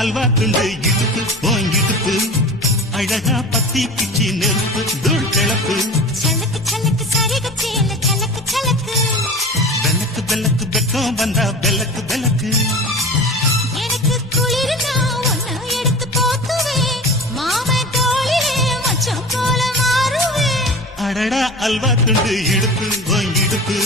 அல்வா துண்டு இடுப்பு போன் இடுப்பு அழகா பத்தி கிச்சி நெருப்பு தூள் கிளப்பு சலக்கு சலக்கு சரிகச்சேல சலக்கு சலக்கு பெல்லக்கு பெல்லக்கு பெக்கம் வந்தா பெல்லக்கு பெல்லக்கு எனக்கு குளிர்னா ஒன்னு எடுத்து போத்துவே மாமே தோளிலே மச்சம் போல மாறுவே அடடா அல்வா துண்டு இடுப்பு போன் இடுப்பு